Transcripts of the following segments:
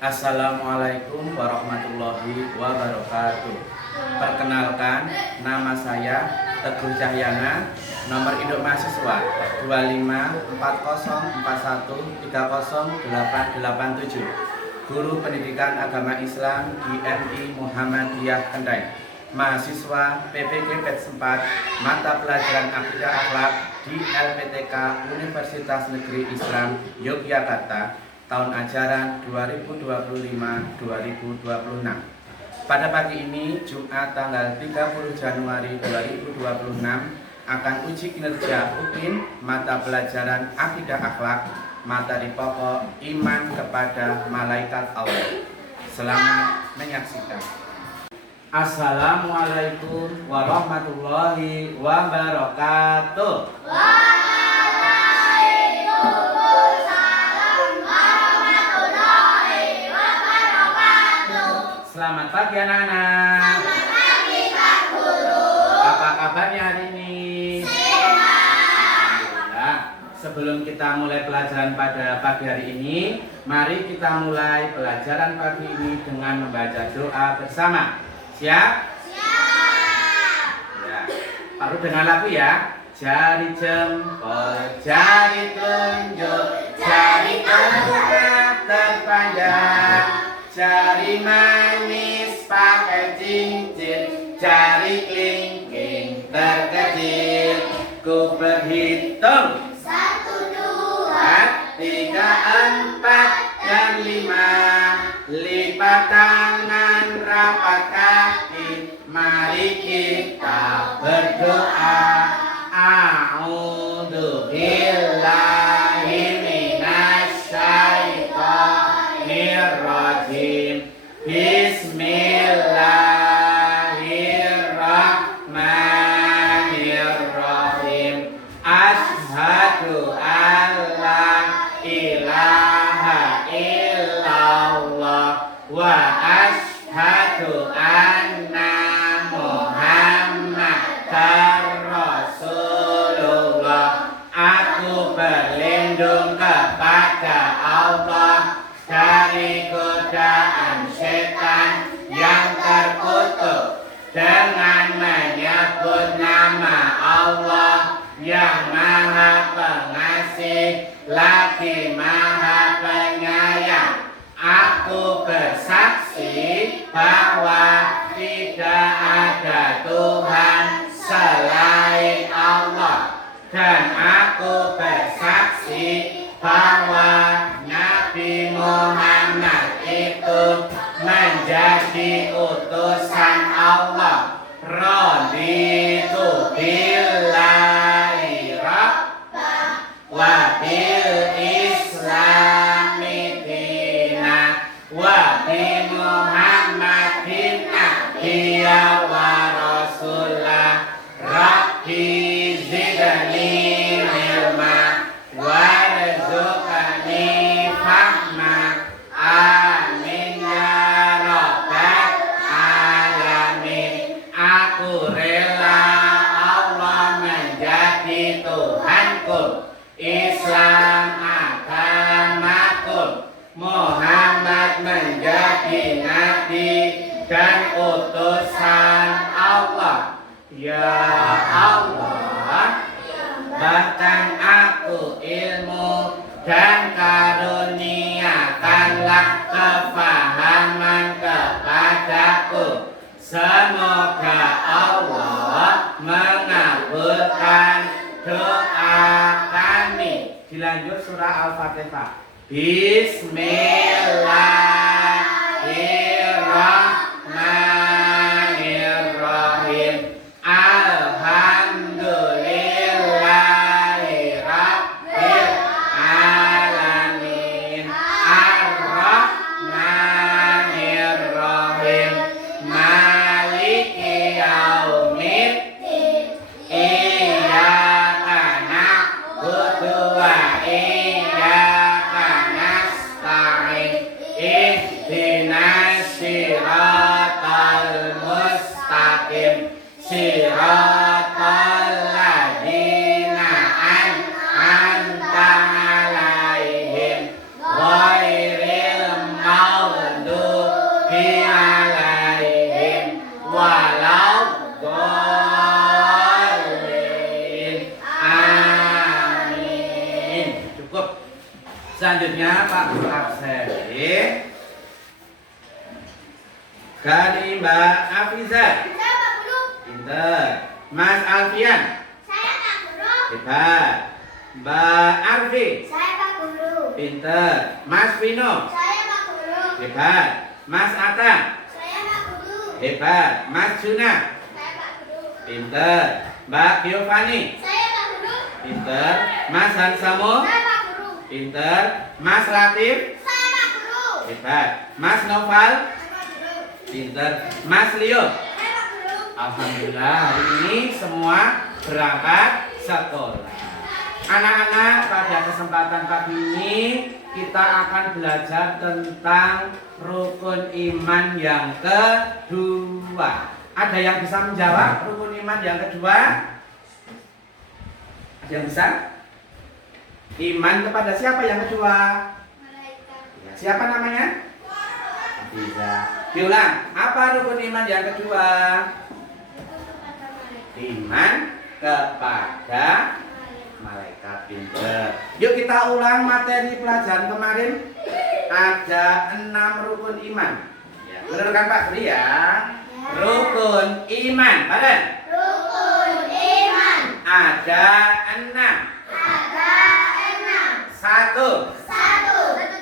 Assalamualaikum warahmatullahi wabarakatuh. Perkenalkan, nama saya Teguh Cahyana, nomor induk mahasiswa 254041308887, guru pendidikan agama Islam di MI Muhammadiyah Kendai, mahasiswa PPG Batch 4 mata pelajaran Akidah Akhlak di LPTK Universitas Negeri Islam Yogyakarta, tahun ajaran 2025-2026. Pada pagi ini, Jumat tanggal 30 Januari 2026, akan uji kinerja UPIN mata pelajaran Akidah Akhlak, materi pokok iman kepada malaikat Allah. Selamat menyaksikan. Assalamualaikum warahmatullahi wabarakatuh. Selamat pagi anak-anak. Selamat pagi Pak Guru. Apa kabarnya hari ini? Sehat. Alhamdulillah. Sebelum kita mulai pelajaran pada pagi hari ini, mari kita mulai pelajaran pagi ini dengan membaca doa bersama. Siap? Siap. Ya. Baru dengan lagu ya. Jari jempol, jari tunjuk, jari tengah terpanjang, jari manis pakai cincin, jari kelingking terkecil. Ku berhitung 1, 2, 3, 4, dan 5. Lipat tangan, rapat kaki, mari kita berdoa. A'udzu billahi minasy syaithanir rajim. Bismillahirrahmanirrahim. Asyhadu an la ilaha illallah wa asyhadu anna Muhammadar Rasulullah. Aku berlindung kepada Allah dari godaan setan yang terkutuk dengan menyebut nama Allah yang Maha Pengasih lagi Maha Penyayang. Aku bersaksi bahwa tidak ada Tuhan selain Allah, dan aku bersaksi bahwa Nabi Muhammad itu menjadi utusan Allah. Raditu billahi rabban wa bil islami dina wa bi Muhammadin nabiyya wa rasulah. Rabbi zidni ilma warzuqni fahma. Amin ya rabbal alamin. Aku rela Allah menjadi Tuhanku, Islam agamaku, Muhammad menjadi nabi dan utusan Allah. Ya Allah, bahkan aku ilmu dan karuniakanlah kefahaman kepadaku. Semoga Allah mengabulkan doa kami. Dilanjut surah Al-Fatihah. Bismillahirrahmanirrahim. Alhamdulillahi rabbil alamin. Ar-Rahmanirrahim. Maliki yaumiddin. Iyyaka na'budu wa iyyaka nasta'in. Selanjutnya Pak Guru absen. Kali Mbak Afizah. Saya Pak Guru. Pinter. Mas Alfian. Saya Pak Guru. Hebat. Mbak Arfi. Saya Pak Guru. Pinter. Mas Vino. Saya Pak Guru. Hebat. Mas Ata. Saya Pak Guru. Hebat. Mas Juna. Saya Pak Guru. Pinter. Mbak Giovanni. Saya Pak Guru. Pinter. Mas Hansamo. Saya Pak Guru. Pinter. Mas Latif. Saya Pak Guru. Hebat. Mas Noval. Saya Pak Guru. Pinter. Mas Leo. Saya Pak Guru. Alhamdulillah hari ini semua berangkat sekolah. Anak-anak, pada kesempatan pagi ini kita akan belajar tentang rukun iman yang kedua. Ada yang bisa menjawab rukun iman yang kedua? Ada yang bisa? Iman kepada siapa yang kedua? Malaikat. Ya, siapa namanya? Bisa. Diulang. Apa rukun iman yang kedua? Iman kepada malaikat. Pinter. Yuk kita ulang materi pelajaran kemarin. Ada 6 rukun iman. Ya, benar kan Pak Guru ya? Rukun iman. Badan. Rukun iman. Ada 6. Ada 6. 1.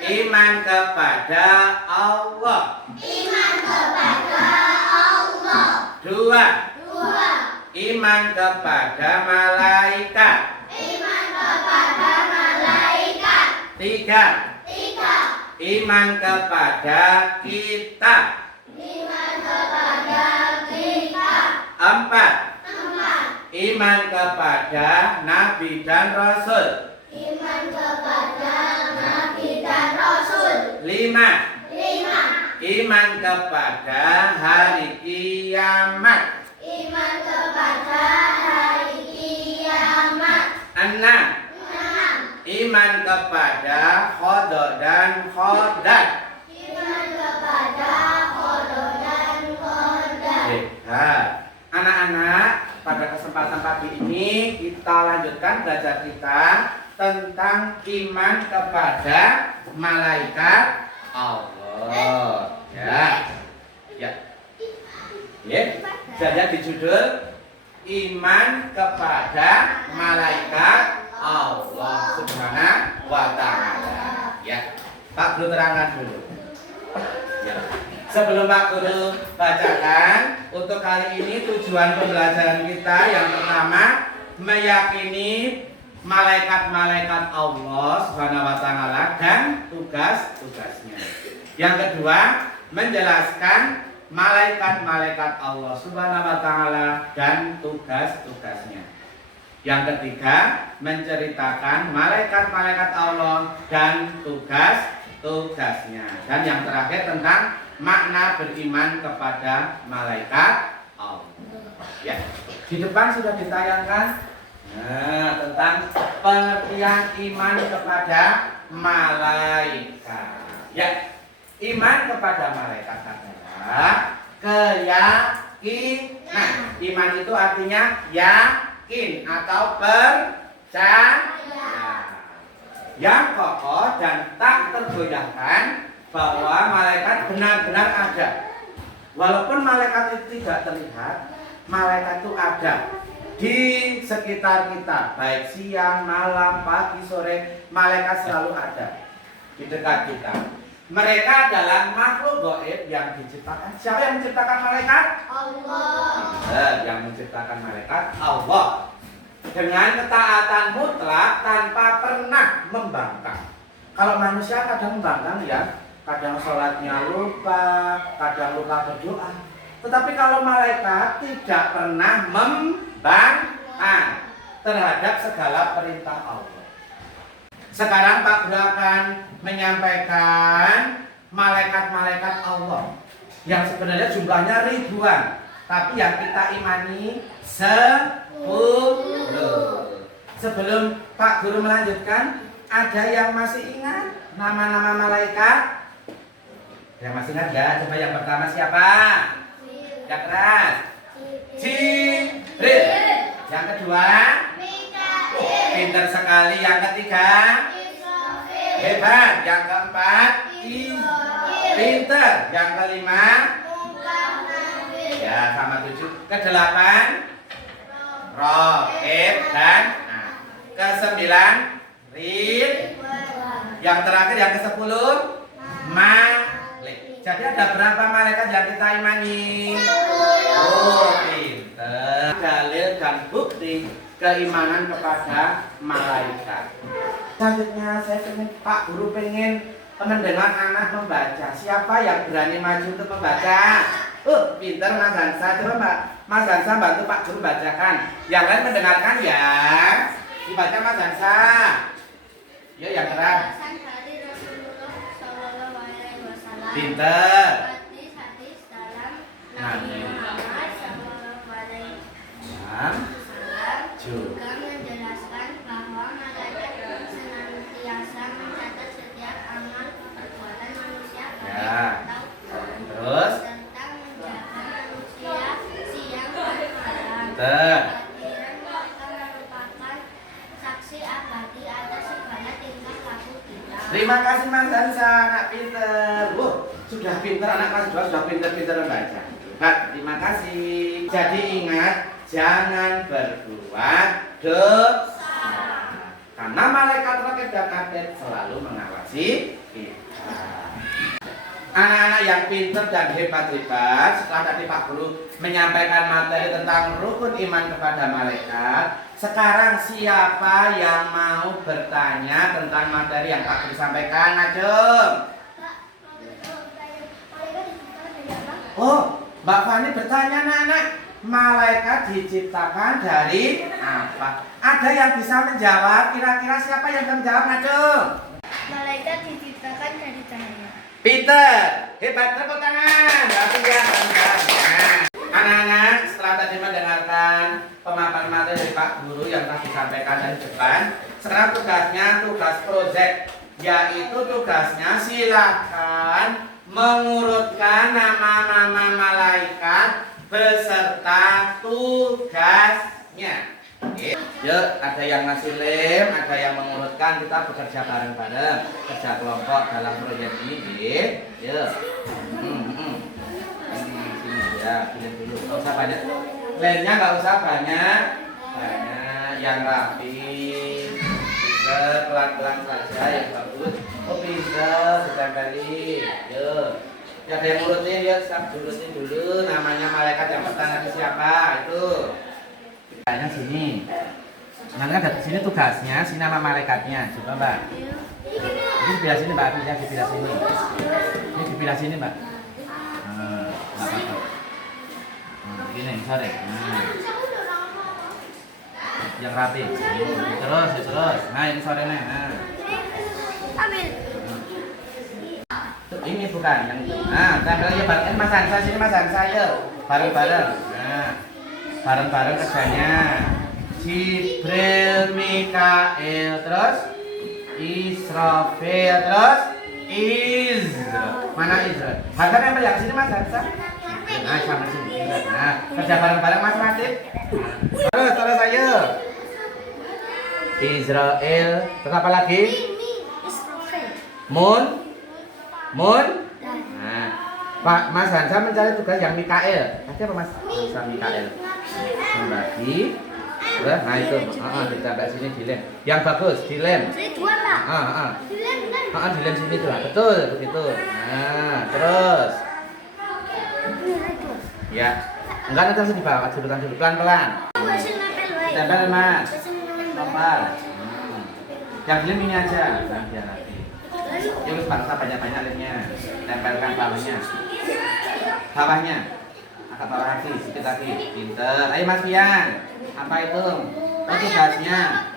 Iman kepada Allah. Iman kepada Allah. 2. 2. Iman kepada malaikat. Iman kepada malaikat. 3. 3. Iman kepada kitab. Iman kepada kitab. 4. 4. Iman kepada nabi dan rasul. Iman kepada nabi dan rasul. 5. 5. Iman kepada hari kiamat. Iman kepada hari kiamat. 6. 6. Iman kepada qada dan qadar. Iman kepada qada dan qadar. Hebat. Anak-anak, pada kesempatan pagi ini kita lanjutkan belajar kita tentang iman kepada malaikat Allah. Ya. Ya. Ya. Jadi di judul iman kepada malaikat Allah Subhanahu wa taala. Ya. Pak Guru terangkan dulu. Ya. Sebelum Pak Guru bacakan, untuk kali ini tujuan pembelajaran kita yang pertama meyakini malaikat-malaikat Allah Subhanahu wa taala dan tugas-tugasnya. Yang kedua, menjelaskan malaikat-malaikat Allah Subhanahu wa taala dan tugas-tugasnya. Yang ketiga, menceritakan malaikat-malaikat Allah dan tugas-tugasnya. Dan yang terakhir tentang makna beriman kepada malaikat Allah. Ya, di depan sudah ditayangkan tentang pengertian iman kepada malaikat. Ya, iman kepada malaikat adalah keyakinan. Iman itu artinya yakin atau percaya yang kokoh dan tak tergoyahkan bahwa malaikat benar-benar ada. Walaupun malaikat itu tidak terlihat, malaikat itu ada di sekitar kita, baik siang, malam, pagi, sore, malaikat selalu ada di dekat kita. Mereka adalah makhluk gaib yang diciptakan. Siapa yang menciptakan malaikat? Allah. Yang menciptakan malaikat Allah. Dengan ketaatan mutlak tanpa pernah membangkang. Kalau manusia kadang membangkang ya, kadang sholatnya lupa, kadang lupa berdoa. Tetapi kalau malaikat tidak pernah membangkang terhadap segala perintah Allah. Sekarang Pak Guru akan menyampaikan malaikat-malaikat Allah yang sebenarnya jumlahnya ribuan, tapi yang kita imani 10. Sebelum Pak Guru melanjutkan, ada yang masih ingat nama-nama malaikat? Yang masih ingat ya? Coba yang pertama siapa? Yang keras. Jibril. Yang kedua? Mikail. Pintar sekali. Yang ketiga? Israfil. Hebat. Yang keempat, pinter. Yang kelima, ya sama 7. Kedelapan, roket dan ke-9, rin. Yang terakhir yang ke-10, malik. Jadi ada berapa malaikat yang kita imani? Oh, pinter. Dalil dan bukti keimanan kepada malaikat. Selanjutnya saya pengen, Pak Guru pengen mendengar anak membaca. Siapa yang berani maju untuk membaca? Pinter Mas Hansa. Coba Mas Hansa bantu Pak Guru bacakan. Yang lain mendengarkan ya. Dibaca Mas Hansa. Yuk yang keras. Pinter. Hadis dalam Nabi Muhammad SAW juga menjelaskan bahwa malaikat senantiasa mencatat setiap amal perbuatan manusia baik atau Terus tentang menjaga manusia siang dan malam. Pinter. Kehadiran mereka merupakan saksi abadi atas segala tingkah laku kita. Terima kasih Mas Hansa, anak pinter. Sudah pinter anak kelas 2, sudah pinter-pinter membaca. Hebat, terima kasih. Jadi ingat, jangan berbuat dosa. Karena malaikat rakib dan atid selalu mengawasi kita. Anak-anak yang pinter dan hebat-hebat, setelah tadi Pak Guru menyampaikan materi tentang rukun iman kepada malaikat, sekarang siapa yang mau bertanya tentang materi yang Pak Guru sampaikan? Ajeng. Oh, Mbak Fani bertanya anak-anak, malaikat diciptakan dari apa? Ada yang bisa menjawab? Kira-kira siapa yang bisa menjawab, Ajeng? Malaikat diciptakan dari cahaya. Peter, hebat, tepuk tangan. Berarti ya, nah, anak-anak setelah tadi mendengarkan pemaparan materi dari Pak Guru yang telah disampaikan dari depan, sekarang tugas proyek, yaitu tugasnya silakan mengurutkan nama-nama malaikat beserta tugasnya. Yuk, ada yang ngasih lem, ada yang mengurutkan, kita bekerja bareng-bareng, kerja kelompok dalam proyek ini. Yuk, ya, pilih dulu. Nggak usah banyak, lemnya nggak usah banyak, yang rapi. Bisa pelan-pelan saja, yang bagus. Oh bisa, ditempeli. Yuk, ya ada yang urutin, ya stop urutin dulu. Namanya malaikat yang pertama siapa? Itu. Kayaknya sini. Nanti ada di sini tugasnya, sini nama malaikatnya. Coba Mbak. Ini di sini Mbak, di sebelah sini. Ini di sebelah sini Mbak. Begini, sore. Yang rapi. Terus. Nah ini sore nih. Ini bukan yang itu. Nah, tempelnya bareng Mas Hansa sini Mas Hansa yuk. Bareng-bareng. Nah. Bareng-bareng kerjanya. Jibril, Mikail, terus Israfil, terus Izra. Mana Izra? Hansa nempel yang sini Mas Hansa. Nah, sama sini. Nah, kerja bareng-bareng Mas Latif. Terus ayo. Israel, terus apa lagi? Mun. Nah, Pak Mas Hansa mencari tugas yang Mikail. Ada apa Mas Hansa Mikail? Membagi. Nah itu, ditambah sini dilem. Yang bagus dilem. Dua Pak. Dilem sini tuh, betul begitu. Nah, terus. Ya, enggak nanti harus dibawa dulu pelan-pelan. Tempel Mas. Tempel. Yang dilem ini aja, nah biar rapi. Yuk bangsa banyak-banyak lemnya. Tempelkan bawahnya. Agak bawah lagi, sedikit lagi. Pinter. Ayo Mas Pian. Apa itu? Oh, tugasnya.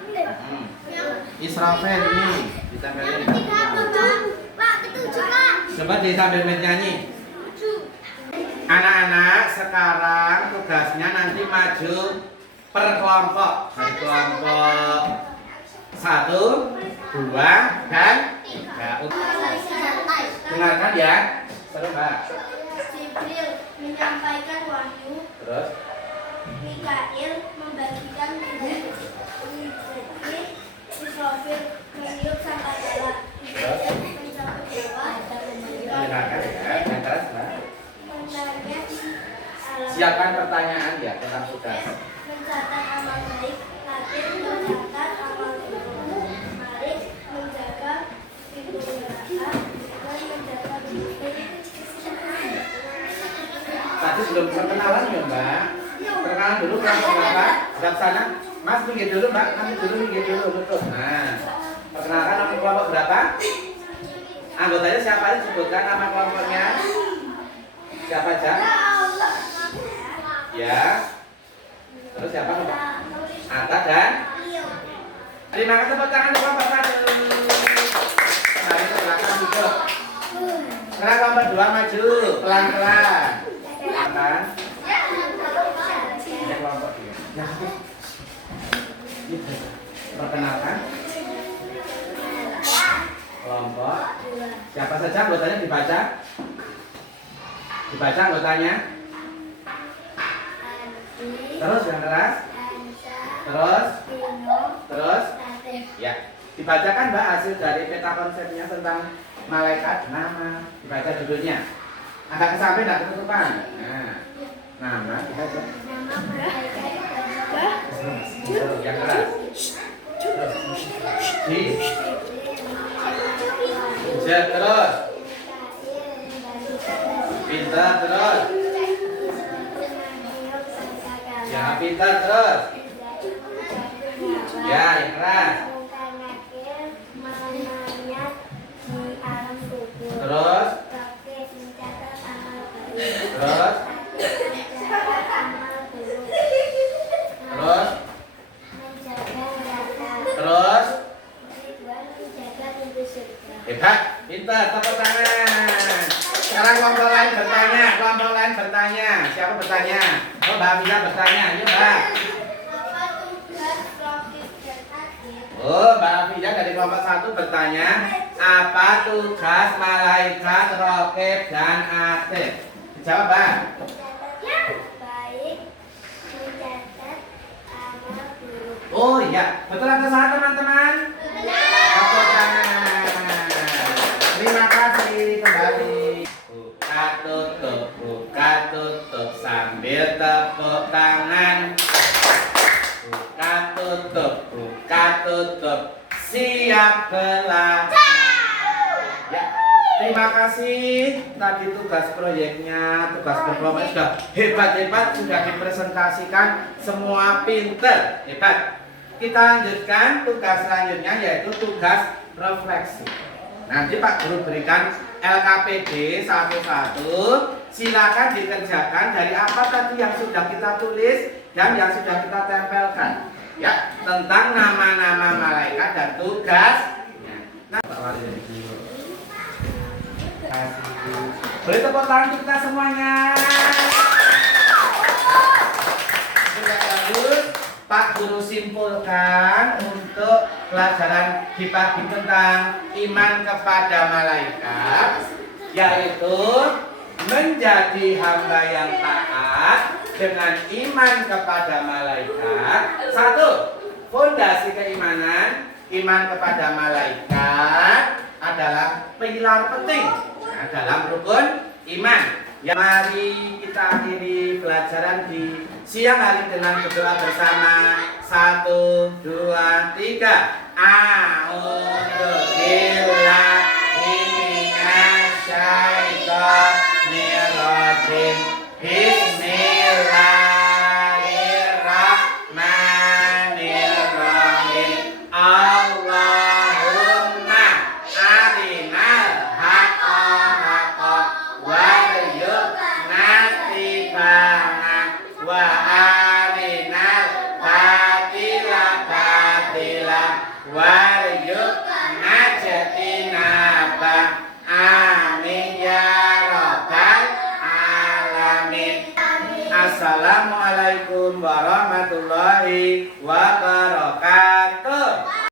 Israfil ini ditempelin. Pak, ketujuh Pak. Coba disambil nyanyi. Anak-anak sekarang tugasnya nanti maju per kelompok. Dari kelompok 1, 2, dan 3. Dengarkan ya. Seru Mbak. Jibril menyampaikan wahyu. Terus Mikail membagikan rezeki. Israfil meniup sangkakala. mencakup Jawa, Dengarkan ya, yang keras Mbak. menanya Siapkan pertanyaan ya tentang tugas. mencatat amal baik, hadir mencatat amal buruk, malik menjaga pintu neraka, dan menjaga pintu. Tadi belum perkenalan ya Mbak. Perkenalan dulu kelompok berapa? Sebelah sana. Mas minggir dulu Mbak, kamu dulu minggir dulu betul. Nah, perkenalkan nama kelompok berapa? Anggotanya siapa aja, sebutkan nama kelompoknya. Siapa aja? Ya. Terus siapa Mbak? Atta dan? Terima kasih tepuk tangan untuk kelompok 1. Mari ke belakang duduk. Sekarang kelompok 2 maju, pelan-pelan. Pelan. Ini kelompok 2. Ya, perkenalkan kelompok siapa saja anggotanya, dibaca anggotanya, terus yang keras, terus ya, dibacakan Mbak hasil dari peta konsepnya tentang malaikat. Nama, dibaca judulnya agak ke samping, tidak ketutupan. Nah, nama dibaca yang keras. Terus pintar, terus ya, pintar, terus ya, yang keras, terus terus terus hebat, pintar, tepuk tangan. Sekarang kelompok lain bertanya. Siapa bertanya? Oh, Mbak Afida bertanya. Ayo Mbak. Apa tugas Rokib dan Adit? Oh, Mbak Afida dari kelompok 1 bertanya, apa tugas malaikat Rokib dan Atid? Jawab Mbak. Baik, mencatat amal buruk. Oh iya, betul atau salah teman-teman? Tepuk tangan. Terima kasih kembali. Buka tutup sambil tepuk tangan. Buka tutup, siap belajar. Ya, terima kasih. Tadi tugas proyeknya, tugas berkelompok sudah hebat-hebat, sudah dipresentasikan, semua pinter, hebat. Kita lanjutkan tugas selanjutnya, yaitu tugas refleksi. Nanti Pak Guru berikan LKPD satu-satu. Silakan dikerjakan dari apa tadi yang sudah kita tulis dan yang sudah kita tempelkan, ya, tentang nama-nama malaikat dan tugas. Nah, Pak Wali dulu. Boleh tepuk tangan untuk kita semuanya. Sudah bagus. Pak Guru simpulkan untuk pelajaran di pagi tentang iman kepada malaikat, yaitu menjadi hamba yang taat dengan iman kepada malaikat. 1. Fondasi keimanan, iman kepada malaikat adalah pilar penting dalam rukun iman. Ya, mari kita akhiri pelajaran di siang hari dengan berdoa bersama. 1, 2, 3. A'udzubillahi minasyaitonir